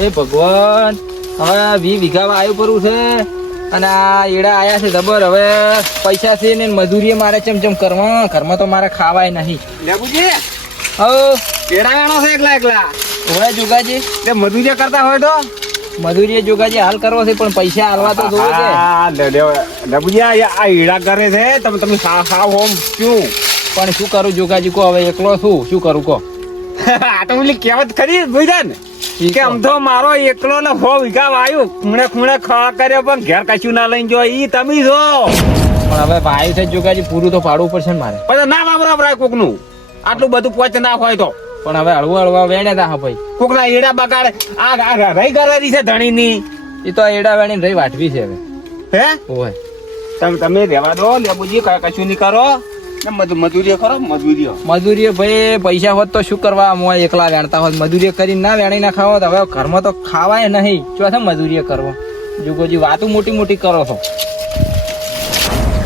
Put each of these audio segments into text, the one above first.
હે ભગવાન હવે વી વીઘા આવ્યું પડવું છે અને આ એડા આયા છે જબર. હવે પૈસા છે ને મજૂરી મારે ચમ ચમ કરવા ઘરમાં તો મારે ખાવાય નહીં. લેબુજી હો એડા વેણો છે એકલા એકલા. હવે જોગાજી. તે મજૂરી કરતા હોય તો? મજૂરી જોગાજી હાલ કરવો છે પણ પૈસા હાલવા તો જોવે છે. લેબુજી આ ઈડા કરે છે તમે તમે સાવ સાવ હોમ શું? પણ શું કરું જોગાજી કો હવે એકલો છું. શું કરું કો? આ તો પેલી કહેવત ખરી ભૂઈ ને કે તો. આમ તો મારો એકલો ને ફો વીઘા વાયુ. ખૂણે ખૂણે ખા કર્યો પણ ઘેર કશું ના લઈને જો. ઈ તમે જો. પણ હવે ભાઈ છે જોગાજી પૂરું તો પાડવું પડશે ને મારે. પછી ના વાપરા વપરાય કોકનું આટલું બધું પોચ ના હોય તો. પણ હવે હળવા હળવા વેણે તા ભાઈ. કોક ના એડા બગાડે. આ રહી કરેલી છે ધણી ની એ તો એડા વેણી રહી વાટવી છે હવે. હે? ઓય. તમે તમે રેવા દો લેબુજી કશું નહીં કરો. મજૂરી કરો મજૂરી મજૂરી ભાઈ પૈસા હોત તો શું કરવા? મોય એકલા વેણતા હોત. મજૂરી કરીને ના વેણી ના ખાવો તો હવે ઘરમાં તો ખાવાય નહીં. ચોથે મજૂરી કરવો? જુગોજી વાતો મોટી મોટી કરો છો.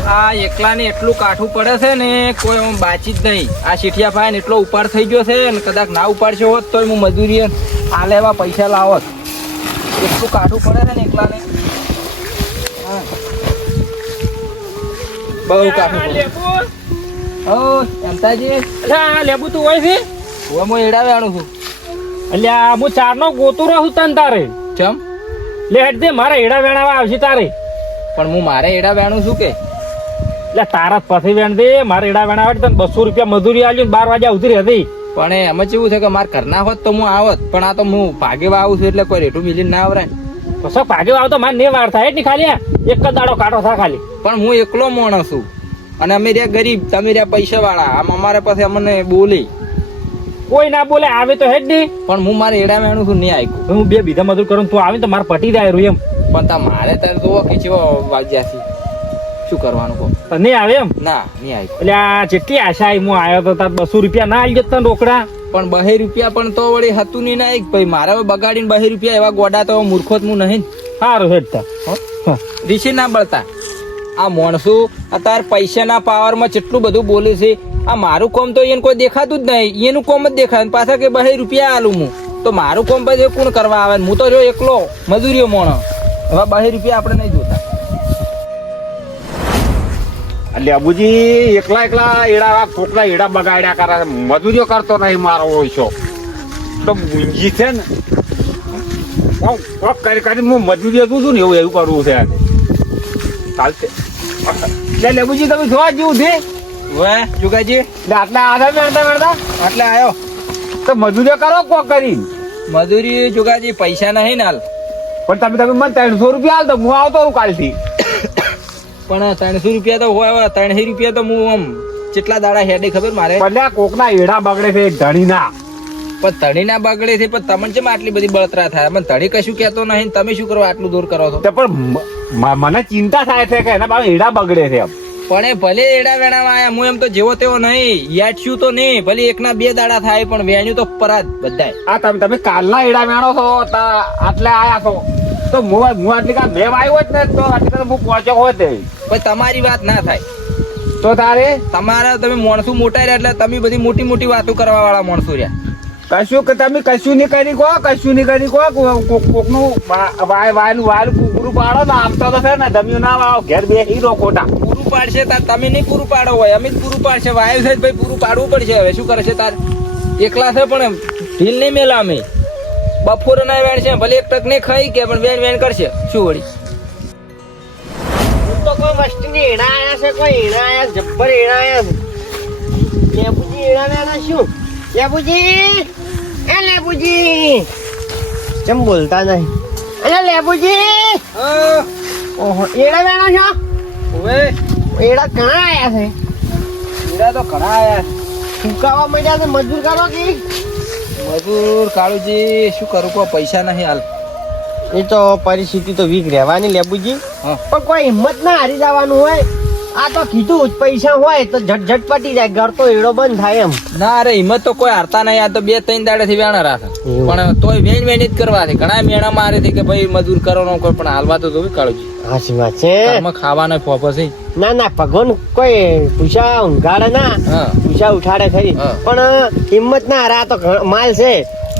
આ એકલાને એટલું કાઠું પડે છે ને કોઈ આમ બાચી જ નહીં. આ શીઠિયા ભાઈ ને એટલો ઉપાડ થઈ ગયો છે ને કદાચ ના ઉપાડશો હોત તોય હું મજૂરી આ લેવા પૈસા લાવત. એટલું કાઠું પડે છે ને એકલાને. હા. બહુ કાઠું પડે. ઓ એમતાજી લેબુ તું હોય છે? હવે હું એડા વેણું છું. અલ્યા હું ચારનો ગોતું રહું તન તારે. ચમ? લે દે મારે એડા વેણાવા આવશે તારે. પણ હું મારે એડા વેણું છું કે? એટલે તારા પછી વેણ દે મારે એડા વેણાવા તને બસો રૂપિયા મજૂરી આલી બાર વાગ્યા ઉતરી હતી પણ એમ એમાં એવું છે કે મારે ઘરના હોત તો હું આવત પણ આ તો હું ભાગે આવું છું એટલે કોઈ રેટું મિલી ના આવરાય. કશો ભાગે આવ તો મારે ને વાર થાય જ નહીં ખાલી. એક જ દાડો કાઢો થાય ખાલી. પણ હું એકલો માણસ છું. અને અમે રહ્યા ગરીબ તમે રહ્યા પૈસા વાળા આમ અમારે પાસે અમને બોલી. કોઈ ના બોલે આવે તો હેડ નહીં પણ હું મારે એડા મેણું છું નહીં આવ્યું હું બે બીજા મજૂર કરું તું આવે તો મારે પટી જાય રહ્યું એમ. પણ તા મારે તારે જોવો કે જેવો વાગ્યાથી. શું કરવાનું કહો? નહીં આવે એમ? ના નહીં આવ્યું એટલે આ જેટલી આશા આવી હું આવ્યો તો તાર બસો રૂપિયા ના આવી જતા રોકડા. પણ બહે રૂપિયા પણ તો વળી હતું નહીં ના એક ભાઈ. મારે બગાડીને બહે રૂપિયા એવા ગોડા તો મૂર્ખો જ હું નહીં. સારું હેડ તા હો? ના બળતા આ માણસો અત્યારે પૈસાના પાવરમાં કેટલું બધું બોલે છે, આ મારું કોમ તો એને કોઈ દેખાતું જ નહીં. એનું કોમ જ દેખાય પાછા કે ભાઈ રૂપિયા આલું હું. તો મારું કોમ પછી કોણ કરવા આવે હું તો જો એકલો મજૂરીઓ મોણો હવે બહે રૂપિયા આપણે નહીં જોતા. એટલે અબુજી, એકલા એકલા એડા કોકલા એડા બગાડ્યા કરે મજૂરીઓ કરતો નહીં મારો ઓછો તો મૂંગી છે ને. કોક કરી કરી હું મજૂરી હતું છું ને એવું એવું કરવું છે. ચાલશે. લે લેબુજી તમે જોવા જેવું છે? વે જુગાજી આટલા આધા મેળતા મેળતા આટલા આવ્યો તો મજૂરીઓ કરો કોક કરી. મજૂરી જુગાજી પૈસા નહીં હાલ. પણ તમે તમે મને ત્રણસો રૂપિયા હાલ તો હું આવતો હું કાલથી. પણ ત્રણસો રૂપિયા તો હોય ત્રણસો રૂપિયા તો હું આમ કેટલા દાડા હેડે ખબર મારે? ભલે કોકના એડા બગડે છે ધણીના. પણ ધણી ના બગડે છે પણ તમને કેમ આટલી બધી બળતરા થાય? મને ધણી કશું કહેતો નહીં તમે શું કરો આટલું દૂર કરો છો? તે પણ મને ચિંતા થાય છે કે એના પાસે એડા બગડે છે એમ. પણ એ ભલે એડા વેણામાં આયા હું એમ તો જેવો તેવો નહીં. યાડશું તો નહીં. ભલે એકના બે દાડા થાય પણ વેણ્યું તો પરાત બધાય. આ તમે તમે કાલના એડા વેણો છો તા આટલે આયા છો. તો હું હું આટલી કા મેં આવ્યો જ ને તો આટલી કાલે હું પહોંચ્યો હોત. પણ તમારી વાત ના થાય. તો તારે? તમારા તમે માણસો મોટા રહ્યા એટલે તમે બધી મોટી મોટી વાતો કરવા વાળા માણસો રહ્યા. કશું કે તમે કશું નહીં કરી કહો કશું નહીં કરી કહો કોક- કોક- કોકનું વાયનું વાયલું પૂરું પાડો ને આપતો તો છે ને તમે ના વાવ ઘેર બે હીરો ખોટા. પૂરું પાડશે તાર તમે નહીં પૂરું પાડો હોય અમે જ પૂરું પાડશે વાયુ છે ભાઈ પૂરું પાડવું પડશે હવે શું કરશે તાર? એકલા છે પણ ઢીલ નહીં મેલા અમે. બપોરે ના વેણ છે ભલે એક ટક નહીં ખાઈ કે પણ વેણ વેણ કરશે. શું વળી? તો કોઈ વસ્તુની હીણા આયા છે કોઈ હીણા આયા જબ્બર એણા આયા છે. લેબુજી એણા ને શું? લેબુજી એ લેબુજી કેમ બોલતા નહીં? અરે લેબુજી ઓહો એડા વેણા છો? હવે એડા ઘણા આયા છે. એડા તો ઘણા આયા. સુકાવા મજા છે મજૂર કરો કે? મજૂર કાળુજી શું કરું કો પૈસા નહીં હાલ. એ તો પરિસ્થિતિ તો વીક રહેવાની લેબુજી પણ કોઈ હિંમત ના હારી જવાનું હોય. આ તો કીધું પૈસા હોય તો ઝટ ઝટ પટી જાય ઘર તો એડો બંધ થાય એમ. ના અરે હિંમત તો કોઈ હારતા નહીં આ તો બે ત્રણ દાડે થી વેણા રાખે. પણ તોય વેણ વેણી જ કરવા છે ઘણા મેણા મારે છે કે ભાઈ મજૂર કરો નો કોઈ પણ હાલવા તો જોવી કાળુજી સાચી વાત છે. ઘરમાં ખાવાનો ફોફસ ના ના ભગવાન કોઈ પૂછા ઊંઘાડે ના પૂછા ઉઠાડે ખરી. પણ હિંમત ના રા તો માલ છે.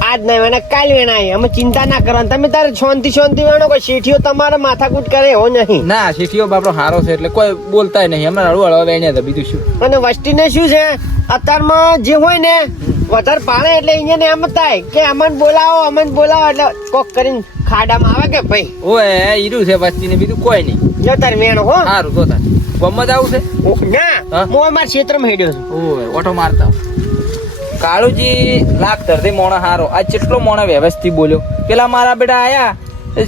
આજ નહીં વેણા કાલ વેણાય અમે ચિંતા ના કરો તમે તારે શાંતિ શાંતિ વેણો કોઈ શેઠીઓ તમારા માથાકૂટ કરે એવો નહીં? ના શીઠીઓ બાપડો સારો છે એટલે કોઈ બોલતાય નહીં. અમે હળવા હળવા વેણ્યા હતા બીજું શું? અને વસ્તીને શું છે? અત્યારમાં જે હોય ને વધારે પાણે એટલે અહીંયા એમ જ થાય કે અમન બોલાવો અમન બોલાવો એટલે કોક કરીને ખાડામાં આવે કે ભાઈ? ઓય ઈરું છે વસ્તી ને બીજું કોઈ નહીં. જો તારે વેણો હો. સારું તો તાર. ગમત આવું છે? ના હા? અમારા ક્ષેત્રમાં હેડ્યો છું. ઓટો મારતા. કાળુજી લાખ ધરતી મોણા હારો. આ કેટલો મોણા વ્યવસ્થિત બોલ્યો. પેલા મારા બેટા આયા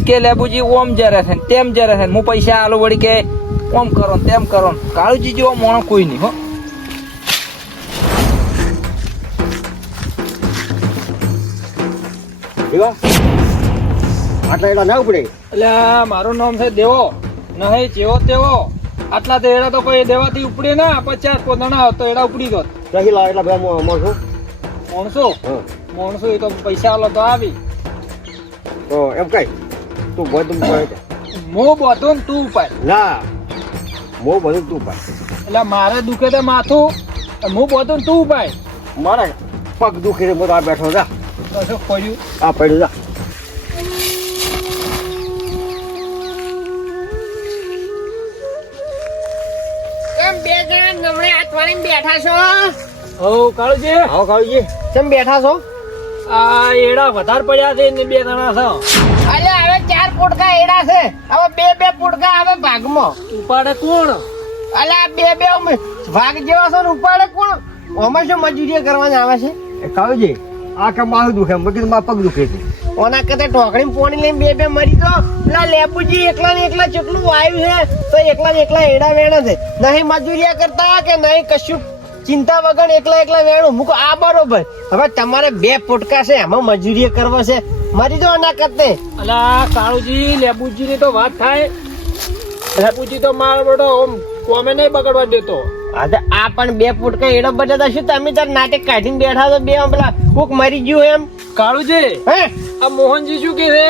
કે લેબુજી ઓમ જરે છે તેમ જરે છે હું પૈસા આલો વળી કે ઓમ કરો ને તેમ કરો કાળુજી જેવો મોણો કોઈ નહીં હો. આટલા એડા ના ઉપડે. એટલે મારું નામ છે દેવો. નહીં જેવો તેવો. આટલા તો એડા તો કોઈ દેવાથી ઉપડે ના. પચાસ પોતાના તો એડા ઉપડી ગયો કહી લાવ એટલા બધા મોં છું. માણસો? માણસો એ તો પૈસા વાળો તો આવી. તો એમ કઈ તું બધું મો બધું ને તું ઉપાય ના મો બધું તું ઉપાય એટલે મારે દુખે તો માથું મો બધું ને તું ઉપાય મારે પગ દુખે છે બધા બેઠો જા. તો શું પડ્યું? આ પડ્યું જા. કેમ બે જણા નમણે હાથ વાળીને બેઠા છો? હો કાળુજી. આવો કાળજી. કેમ બેઠા છો? આ એડા વધારે પડ્યા છે ને બે જણા છો. અરે હવે ચાર પુડકા એડા છે. હવે બે બે પુડકા આવે ભાગમાં. ઉપાડે કોણ? અલે આ બે બે અમે ભાગ જેવા છો ને ઉપાડે કોણ? આમાં શું મજૂરી કરવાની આવે છે? કાળજી આ કે મારું દુખે મગજમાં પગ દુખે છે. ઓના કરતા ઢોકળી પોણી લઈને બે બે મરી તો પેલા લેબુજી એકલા ને એકલા જેટલું વાયુ છે તો એકલા ને એકલા એડા વેણા છે. નહીં મજૂરિયા કરતા કે નહીં કશું ચિંતા વગર એકલા એકલા વેણું. મૂકો આ બરોબર. હવે તમારે બે પોટકા છે એમાં મજૂરી કરવા છે. મરી જો ના કરતે. અલા કાળુજી લેબુજી ની તો વાત થાય. લેબુજી તો મારો બેટો ઓમ કોમે નહીં બગડવા દેતો. હા આ પણ બે પોટકા એડા બધા શું તમે તાર નાટક કાઢીને બેઠા તો બે પેલા કોક મરી ગયું એમ? કાળુજી હે? આ મોહનજી શું કહે છે?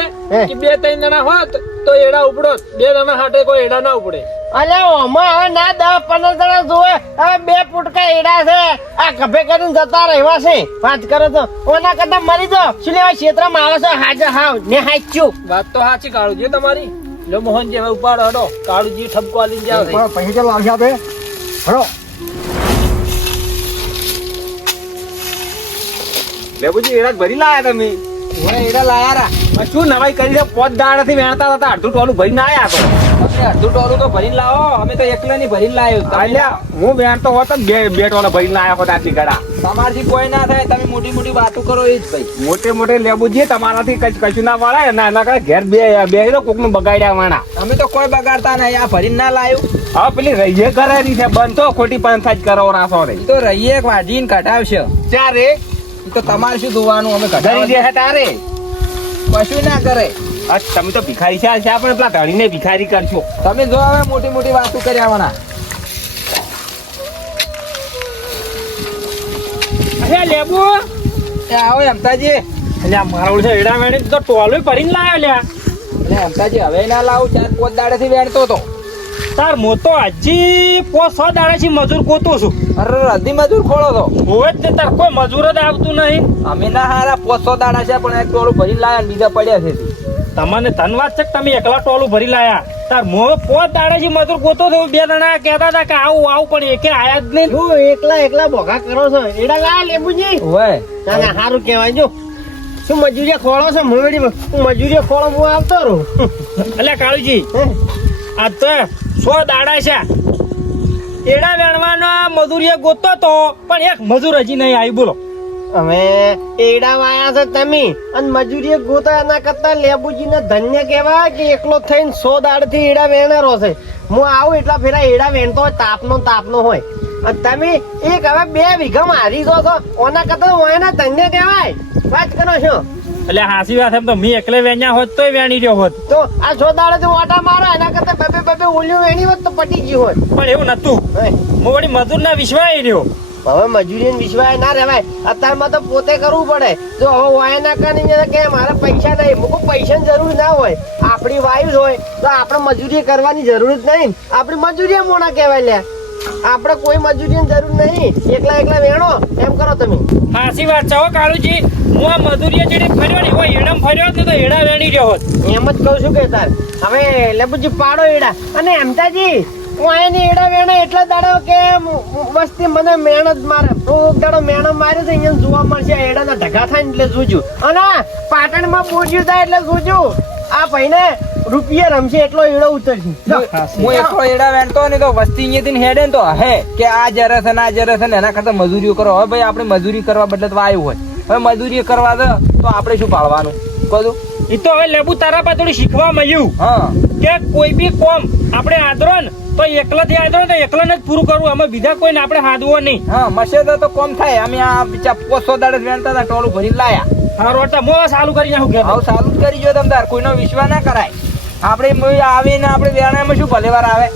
કે બે ત્રણ જણા હોત તો એડા ઉપડો બે જણા હાટે કોઈ એડા ના ઉપડે. અલે ઓમાં હવે ના દસ પંદર જણા જોવે હવે બે પુટકા એડા છે. આ કભે કરીને જતા રહેવા છે. વાત કરો તો. ઓના કરતા મરી જો શું લેવા ક્ષેત્રમાં આવે છે? હાજર હાવ ને હાચ્યું. વાત તો સાચી કાળુજી તમારી. લો મોહનજી હવે ઉપાડો હડો. કાળુજી ઠપકો લઈને જાવ પૈસા ચાલો આવશે આપે? હરો લેબુજી એડા ભરી લાયા તમે. ઓય એડા લાયા શું નવાઈ કરી દે પોત દાડાથી વેણતા હતા. અડધું ટોલું ભરીને આયા તો. અડધું ટોરું તો ભરીને લાવો. અમે તો એકલા ની ભરીને લાવ્યો અલ્યા હું વેણતો હોત બે બે ટોલા ભરીને આયા હોત આટલી ગળા. તમારથી કોઈ ના થાય. તમે મોટી મોટી વાતો કરો એ જ ભાઈ. મોટે મોટે લેબુજી તમારાથી કશું ના વળાય ના ના કરે ઘેર બે બે કોકનું બગાડ્યા વાણા. અમે તો કોઈ બગાડતા નહીં. આ ભરીને ના લાવ્યું હા પેલી રહીએ કરે છે. બંધ તો ખોટી પંચાયત કરો રાખો રે. તો રહીએ વાજીને કઢાવશે. ચારે તો તમારે શું જોવાનું અમે કઢાવ દે તારે? કશું ના કરે. આ તમે તો ભિખારી છે છે પણ પેલા ધણીને ભિખારી કરશો. તમે જો હવે મોટી મોટી વાતો કર્યા આવવાના. અરે લેબુ! એ આવો એમતાજી એટલે મારો છે એડા વેણી તો ટોલું પડીને લાવ્યો લ્યા. એટલે એમતાજી હવે ના લાવું ચાર પોત દાડેથી વેણતો હતો તાર મોતો હજી પોસ સો દાડાથી મજૂર ગોતું છું. અરે અડધી મજૂર ખોળો તો હોય જ તાર કોઈ મજૂર જ આવતું નહીં. અમે ના હારા પોત સો દાડા છે પણ એક ટોળું ભરી લાયા બીજા પડ્યા છે. તમને ધનવાદ છે કે તમે એકલા ટોલું ભરી લાયા? તાર મો પોત દાડાથી મજૂર ગોતો તો બે દાડા કહેતા હતા કે આવું આવું પણ એકે આયા જ નહીં. હું એકલા એકલા ભોગા કરો છો? એડા લા લેબુજી હોય. ના ના સારું કહેવાય જો. શું મજૂરી ખોળો છે? મોડી મજૂરી ખોળો હું આવતો રહું. એટલે કાળુજી હે? આ તો સો દાડા છે. એડા વેણવાનો મજૂરીએ ગોતો તો પણ એક મજૂર હજી નહીં આવી બોલો. હવે એડા વાયા છે તમે અને મજૂરી ગોતા એના કરતા લેબુજી ને ધન્ય કહેવાય કે એકલો થઈને સો દાડથી એડા વેણેરો છે. હું આવું એટલા ફેરા એડા વેણતો હોય તાપનો તાપનો હોય. અને તમે એક હવે બે વીઘા મારી દો છો ઓના કરતા એના ધન્ય કહેવાય. વાત કરો છો? એટલે હાસી વાત એમ તો મેં એકલે વેણ્યા હોત તોય વેણી રહ્યો હોત. તો આ સો દાડે ઓટા મારો એના કરતા બે ઓલિયું વેણી હોત તો પટી ગયું હોત. પણ એવું નતું હે. વળી મજૂર ના વિશ્વાસ રહ્યો. હવે મજૂરી વિશ્વાસ ના રહેવાય. અત્યારમાં તો પોતે કરવું પડે. જો હવે વાય ના કરીને કે મારે પૈસા નહીં મૂકું પૈસાની જરૂર ના હોય. આપણી વાયુ હોય. તો આપણે મજૂરી કરવાની જરૂર જ નહીં. આપણી મજૂરી મોણા કહેવાય લ્યા. આપણે કોઈ મજૂરીની જરૂર નહીં. એકલા એકલા વેણો એમ કરો તમે. સાચી વાત છે કાળુજી. હું આ મજૂરી જેને ફર્યો ને એવો એડમ ફર્યો તો એડા વેણી રહ્યો હોત. એમ જ કહું છું કે તાર. હવે લેબુજી પાડો એડા અને એમતાજી હું આયાની એડા વેણે એટલા દાડો કે મસ્તી મને મહેનત મારે. કોક દાડો મહેનત મારે છે અહીંયા જોવા મળશે એડાના ઢગા થાય ને એટલે જોજો અને પાટણમાં પૂજ્યું થાય એટલે જોજો આ ભાઈને રૂપિયા રમશે એટલો એડો ઉતરશે. હું એકલો એડા વેણતો ને તો વસ્તી અહીંયાથી હેડે ને તો હે કે આ જરસ ને આ જરસ ને એના કરતા મજૂરીઓ કરો. હવે ભાઈ આપણે મજૂરી કરવા બદલે તો આવ્યું હોય. હવે મજૂરી કરવા દે તો આપણે શું પાડવાનું? કહું એ તો હવે લેબુ તારા પાસે થોડું શીખવા મળ્યું. હા. કે કોઈ બી કોમ આપણે આદરો ને તો એકલાથી આદરો ને તો એકલાને જ પૂરું કરવું. અમે બીજા કોઈને આપણે હાદવો નહીં. હા મશેદા તો કોમ થાય. અમે આ બીજા પોસો દાડે વેણતા હતા ટોળું ભરી લાયા. હા રોટા મો સારું કરી નાખું કે જ કરી જો તમ તાર. કોઈનો વિશ્વાસ ના કરાય. આપણે મ- આવીને આપણે વેણામાં શું ભલે વાર આવે?